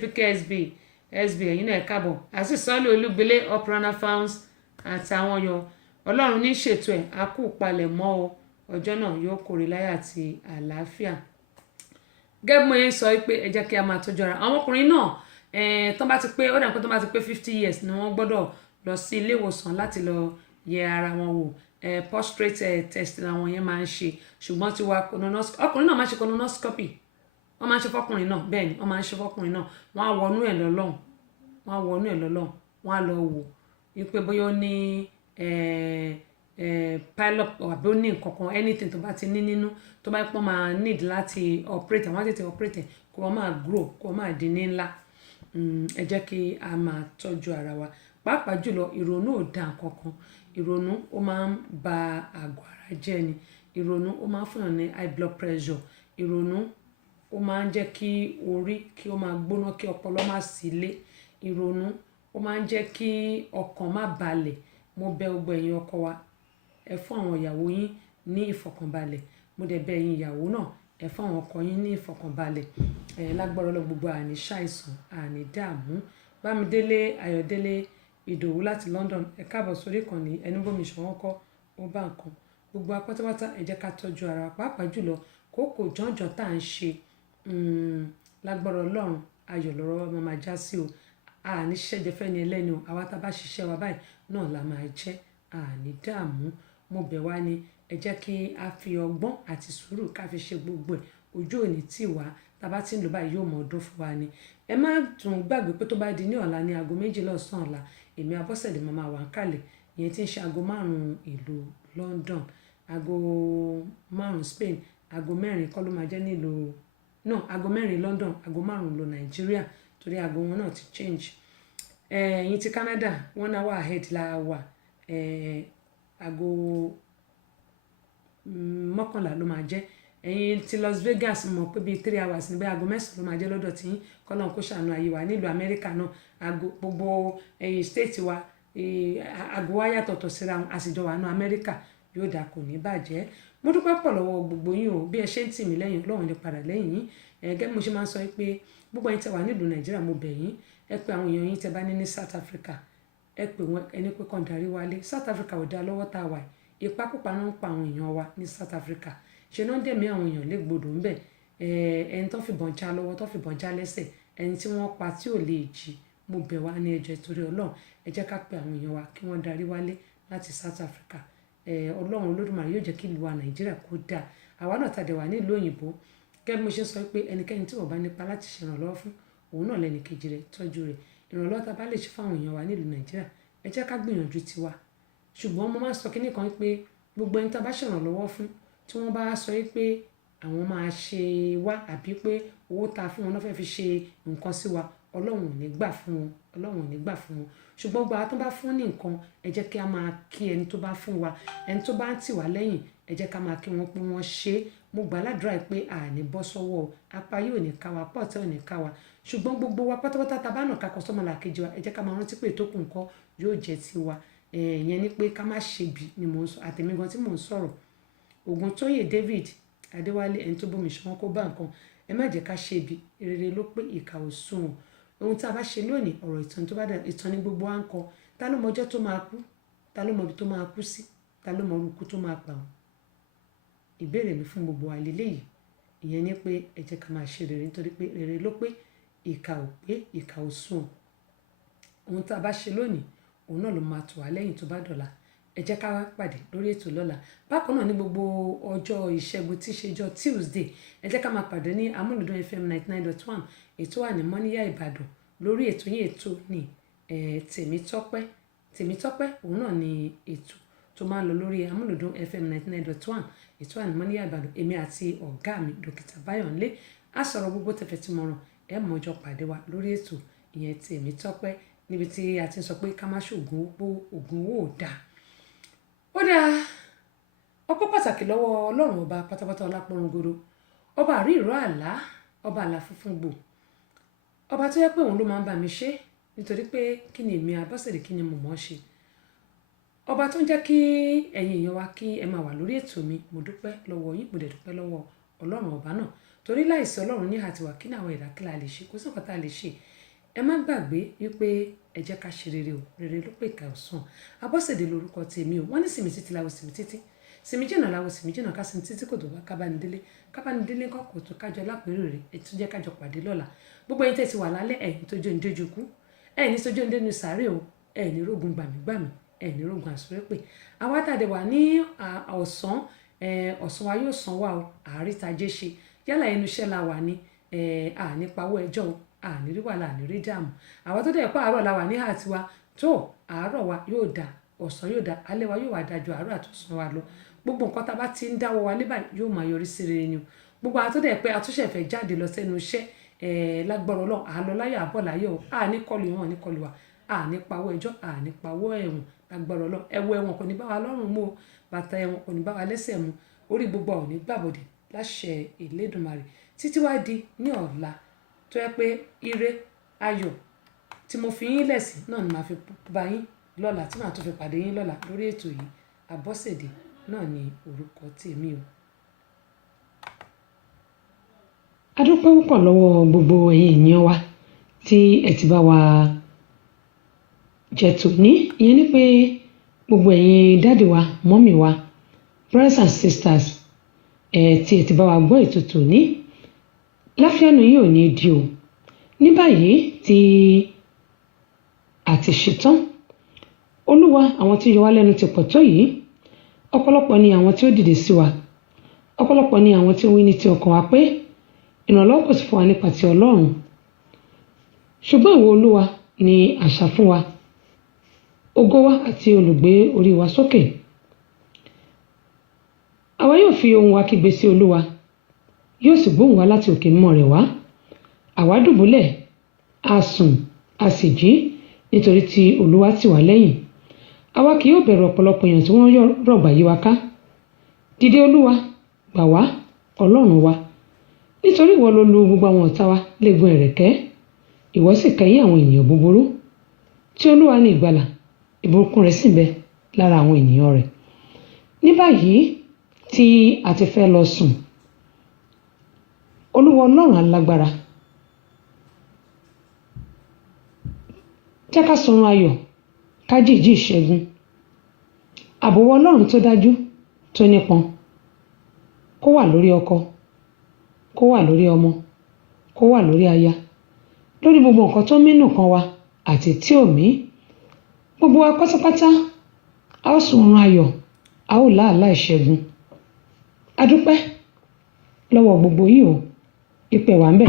PKSB SB ẹ̀yin náà ẹ káàbọ̀ àti sọ́ọ́lì olúgbélé uprunner farms àtàwọn yọ ọlọ́run ní ṣètò ẹ̀ á kú palẹ̀ mọ́ o ọjọ́ náà yóò kórè láyà àti àlàáfíà. gẹ́gẹ́ bí mo yẹn sọ pé ẹ jẹ́ kí a máa tọ́jú ara àwọn ọkùnrin náà tán bá ti pé ó dàbí pé tán bá ti pé 50 years ni wọ́n gbọ́dọ̀ lọ sí ilé ìwòsàn láti lọ yẹ ara wọn wò prostate test làwọn yẹn máa ń ṣe ṣùgbọ́n tiwa ọkùnrin náà máa ń ṣe colonoscopy wọ́n máa ń ṣe fọ́kùnrin náà bẹ́ẹ̀ ni wọ́n máa ń ṣe fọ́kùnrin náà wọ́n á wọnú ẹ̀ lọ́lọ́run wọ́n á lọ wò wípé bóyá ó ní pilot àbí ó ní nǹkan kan anything tó bá ti ní nínú tó bá pọ́n máa need láti operate àwọn àti operate kó wọ́n máa grow kó wọ́n máa di ní ńlá. Ẹ jẹ́ kí a máa tọ́jú ara wa pàápàá jùlọ ìrònú ò dá nǹkan kan ìrònú ó máa ń ba àgọ́ ara jẹ́ ni ìrònú ó máa ń fún yàn ní high blood pressure ìrònú ó máa ń jẹ́ kí orí kí ó máa gbóná kí ọpọlọ má sí lé ìrònú ó máa ń jẹ́ kí ọkàn má balẹ̀ mo bẹ̀ gbogbo ẹ̀yin ọkọ wa ẹ fún àwọn ìyàwó yín ní ìfọ̀kànbalẹ̀ mo dẹ̀ bẹ̀ ẹ̀yin ìyàwó náà ẹ fún àwọn ọkọ yín ní ìfọ̀kànbalẹ̀ lágbára lọ gbogbo àní ṣàìsàn àní dààmú Bámidélé Ayọ̀délé Ìdòwú láti London ẹ káàbọ̀ sórí ìkànnì ẹni bómi ṣọwọ́n kọ́ ó bá nǹkan gbogbo apátápátá ẹ jẹ́ ká tọ́jú ara wa pàápàá jùlọ kókò jọ̀njọ̀ tá à ń ṣe lágbára Ọlọ́run ayọ̀ lọ́rọ̀ máa já sí o àní ṣiṣẹ́ jẹ fẹ́ni ẹlẹ́ni o àwa tá a bá ṣiṣẹ́ wa báyìí náà la máa jẹ́ àní dààmú mo bẹ̀ wá ní ẹ jẹ́ kí a fi ọgbọ́n àti sùúrù ká fi ṣe gbogbo ẹ̀ ojú òní tì wá tá a bá ti ń lò báyìí yóò mọ ọdún fún wa ni ẹ má tún gbàgbé pé tó bá di ní ọ̀la ní aago 2 lọ́sàn-án ọ̀la èmi Abọ́sẹ̀dé máa wà ń kàlẹ̀ ìyẹn tí ń ṣe aago 5 ìlú London aago 5 Spain aago 4 kọ́ ló máa jẹ́ nílùú náà aago 4 London aago 5 lọ Nàìjíríà torí aago wọn náà ti change ẹ̀yin ti Canada 1 hour ahead la wà aago 11 ló máa jẹ́ ẹ̀yin ti Las Vegas mọ̀ pé bíi 3 hours níbẹ̀ aago 9 ló máa jẹ́ lọ́dọ̀ tí kọ́lọ́n kó ṣàánú ayé wa nílùú Amẹ́ríkà náà aago gbogbo ẹ̀yin state wa aago wa yàtọ̀tọ̀ síra àsìjọ wà ní Amẹ́ríkà yóò dà kò ní bàjẹ́ mo dúpẹ́ pọ̀ lọ́wọ́ gbogbo yín o bí ẹ ṣe ń tì mí lẹ́yìn Ọlọ́run lè padà lẹ́yìn yín gẹ́gẹ́ mo ṣe máa ń sọ pé gbogbo ẹ̀yin tẹ́ wà nílùú Nàìjíríà mo bẹ̀ yín ẹ pé àwọn èèyàn yín tẹ́ bá ní South Africa ẹ pé wọn ẹni pé kàn darí wálé South Africa ò dá lọ́wọ́ tá a wà ìpakúpa náà ń pa àwọn èèyàn wa ní South Africa ṣe náà dẹ̀mí àwọn èèyàn légbodò ńbẹ̀ ẹni tó fìbọn já lọ́wọ́ tó fìbọn já lẹ́sẹ̀ ẹni tí wọ́n pa tí ò lè jí mo bẹ̀ wá ní ẹjọ́ torí Ọlọ́run ẹ jẹ́ ká pe àwọn èèyàn wa kí wọ́n darí wálé láti South Africa Ọlọ́run Olódùmarè yóò jẹ́ kí ìlú wa Nàìjíríà kó dáa àwa náà tàdé wà nílùú òyìnbó gẹ́gẹ́ bí mo ṣe sọ pé ẹnikẹ́ni tí wọ́n bá nípa láti ṣèrànlọ́wọ́ fún òun náà lẹ́ni kejì rẹ̀ tọ́jú rẹ̀ ìrànlọ́wọ́ tá a bá lè ṣe fáwọn èèyàn wa nílùú Nàìjíríà ẹ jẹ́ ká gbìyànjú tiwa ṣùgbọ́n mo máa ń sọ kinní kan pé gbogbo ẹni tá a bá ṣèrànlọ́wọ́ fún tí wọ́n bá sọ pé àwọn máa ṣe wá àbí pé owó ta fún wọn náà fẹ́ fi ṣe nǹkan sí wa Ọlọ́run ò ní gbà fún wọn ṣùgbọ́n gba tó bá fún ní nǹkan ẹ jẹ́ kí a máa kí ẹni tó bá fún wa ẹni tó bá ń tì wá lẹ́yìn ẹ jẹ́ ká máa kí wọn pé wọ́n ṣe mo gbà ládùúrà pé àní bọ́ sọ́wọ́ apá yóò ní ká wa pọ̀ tẹ́ ò ní ká wa ṣùgbọ́n gbogbo wa pátápátá ta bá nà ká kọ́sọ́mọ́ là kejì wa ẹ jẹ́ ká máa rántí pé ètò kù nǹkan yóò jẹ́ tiwa ìyẹn ni pé ká má ṣe bí ni mò ń sọ àtẹ̀mí gan tí mò ń sọ̀rọ̀ Ògúntóyè David Adéwálé ẹni tó bómi ṣọwọ́n kó bá nǹkan ẹ má jẹ́ ká ṣe bí rere ló pé ìkà ò sunwọ̀n ohun tí a bá ṣe lónìí ọ̀rọ̀ ìtàn tó bá dà ìtàn ní gbogbo wa ń kọ ta ló mọ ọjọ́ tó máa kú ta ló mọ ibi tó máa kú sí ta ló mọ orúkú tó máa pa wọn ìbéèrè mi fún gbogbo wa lélẹ́yìí ìyẹn ni pé ẹ jẹ́ ká máa ṣe rere nítorí pé rere ló pé ìkà ò sunwọ̀n ohun tí a bá ṣe lónìí òun náà ló máa tò wá lẹ́yìn tó bá dọ̀la ẹ jẹ́ ká wá pàdé lórí ètò lọ́la bákan náà ní gbogbo ọjọ́ ìṣẹ́gun tí í ṣe ọjọ́ Tuesday ẹ jẹ́ ká máa pàdé ní Amúlùdún FM 99.1 ètò wà ní Mọ́níyà Ìbàdàn lórí ètò yín ètò ní Tèmítọ́pẹ́ òun náà ní ètò tó máa ń lọ lórí Amúlùdún FM 99.1 ètò wà ní Mọ́níyà Ìbàdàn èmi àti ọ̀gá mi Dókítà Báyọ̀nlé á sọ̀rọ̀ gbogbo tẹ̀fẹ̀ tí mo ràn ẹ mọ̀ ọjọ́ pàdé wa lórí ètò ìyẹn Tèmítọ́pẹ́ níbi tí a ti ń sọ pé ká má ṣoògùn ògùn owó ò dáa ó dáa ọpẹ́ pàtàkì lọ́wọ́ Ọlọ́run ọba pátápátá ọlápọ̀rọ̀ngoro ọba àrí ìró àlá ọba àlà funfun gbò ọba tó yẹ pé òun ló máa ń bá mi ṣe nítorí pé kí ni èmi Abọ́sẹ̀dé kí ni mo mọ̀ ṣe ọba tó ń jẹ́ kí ẹ̀yin èèyàn wa kí ẹ máa wà lórí ètò mi mo dúpẹ́ lọ́wọ́ yín mo dẹ̀ dúpẹ́ lọ́wọ́ Ọlọ́run ọba náà torí láìsí Ọlọ́run ní àtiwá kí ni àwọn ẹ̀dá kí la lè ṣe kó sì nǹkan tá a lè ṣe ẹ má gbàgbé wípé ẹ jẹ́ ká ṣe rere o, rere ló pè ká ọ̀sán. Abọ́sẹ̀dé lórúkọ tèmi o, wọ́n ní sinmi títí láwo sinmi títí, sinmi jìnnà láwo sinmi jìnnà, ká sinmi títí kò tó wá kábánidélé kọ́ kò tó kájọ lápẹ̀rẹ̀ rẹ̀, ètò jẹ́ kájọ pàdé lọ́la. Gbogbo ẹ̀yin tẹ́ ti wà lálẹ́ ẹ̀yin tó jó ń dójú kú, ẹ̀yin tó jó ń dénú sàárè o, ẹ̀yin ní rógun gbàmígbàmí, ẹ̀yin ní rógun àsúrépè. Àwa tàdé wà ní ọ̀sán, ọ̀sán wa yóò san wá o, àárítajé ṣe yálà ẹnu iṣẹ́ la wà ní ànípawó ẹjọ́ o, ànírí wàhálà ànírí dààmú. Àwa tó dẹ̀ pa àárọ̀ la wà ní àtiwá tó àárọ̀ wa yóò dá, ọ̀sán yóò dá, alẹ́ wa yóò wá dájú àárọ̀ àtọ̀sán wa lọ. Gbogbo nǹkan tá a bá ti ń dáwọ́ wa lébà yóò máa yọrí sí rere ni o. Gbogbo àwọn tó dẹ̀ pé àtúnṣe fẹ́ jáde lọ sẹ́nu iṣẹ́ lágbára Ọlọ́run àlọ́ láyọ̀ àbọ̀ láyọ̀ o, àní kọlù wọn ní kọlù wa, àní pawó ẹjọ́, àní pawó ẹ̀wọ̀n lágbára Ọlọ́run. Ẹ̀wọ̀ ẹ̀wọ̀n kò ní bá wa lọ́rùn mú o, bàtà ẹ̀wọ̀n kò ní bá wa lẹ́sẹ̀ mú, orí gbogbo ò ní gbàbọ̀dẹ̀ láṣẹ Elédùmarè. Títí wá di ní ọ̀la tó yẹ pé ire ayọ̀ tí mo fi yín lẹ̀sìn náà ni màá fi bá yín lọ́la, tí màá tún fi pàdé yín lọ́la lórí ètò yìí. Abọ́sẹ̀dé náà ni orúkọ tèmi o. A dúpẹ́ púpọ̀ lọ́wọ́ gbogbo ẹ̀yin ènìyàn wa tí ẹ ti bá wa jẹ tòní, ìyẹn ni pé gbogbo ẹ̀yin dáàdì wa, mọ́mì wa, brothers and sisters tí ẹ ti bá wa gbọ́ ètò tòní, láfíànù yìí ò ní di o. Ní báyìí tí a ti ṣetán, Olúwa àwọn tí yọ wá lẹ́nu ti pọ̀ tó yìí, ọ̀pọ̀lọpọ̀ ni àwọn tí ó dìde sí wa, ọ̀pọ̀lọpọ̀ ni àwọn tí ó wí ní ti ọkàn wa pé ìrànlọ́wọ́ kò sí fún wa nípa ti Ọlọ́run, ṣùgbọ́n ìwọ Olúwa ni àṣà fún wa, ògo wa àti olùgbé orí wa sókè. Àwa yóò fi ohùn wa kígbe sí Olúwa, yóò sì gbóhùn wa láti òkè mímọ́ rẹ̀ wá. Àwa dùbúlẹ̀, a sùn, a sì jí nítorí tí Olúwa tì wá lẹ́yìn. Àwa kì yóò bẹ̀rù ọ̀pọ̀lọpọ̀ èèyàn tí wọ́n rọ̀gbà yí wa ká. Dìde Olúwa, gbà wá, Ọlọ́run wa, nítorí ìwọ ló lu gbogbo àwọn ọ̀tá wa léegun ẹ̀rẹ̀kẹ́, ìwọ sì kẹ́yìn àwọn ènìyàn búburú. Tí Olúwa ní ìgbàlà, ìbùkún rẹ̀ sì ń bẹ lára àwọn ènìyàn rẹ̀. Ní báyìí tí a ti fẹ́ lọ sùn, Olúwa Ọlọ́run alágbára, jẹ́ ká sọ̀run ayọ̀, ká jíjí ìṣẹ́gun. Ààbò Ọlọ́run tó dájú, tó nípọn, kó wà lórí ọkọ, kó wà lórí ọmọ, kó wà lórí aya, lórí gbogbo nǹkan tó mínú kan wa àti tí ò mí. Gbogbo wa pátápátá a ó sùn oorun ayọ̀, a ó láàlá ìṣẹ́gun. A dúpẹ́ lọ́wọ́ gbogbo yín o, ìpè wà ń bẹ.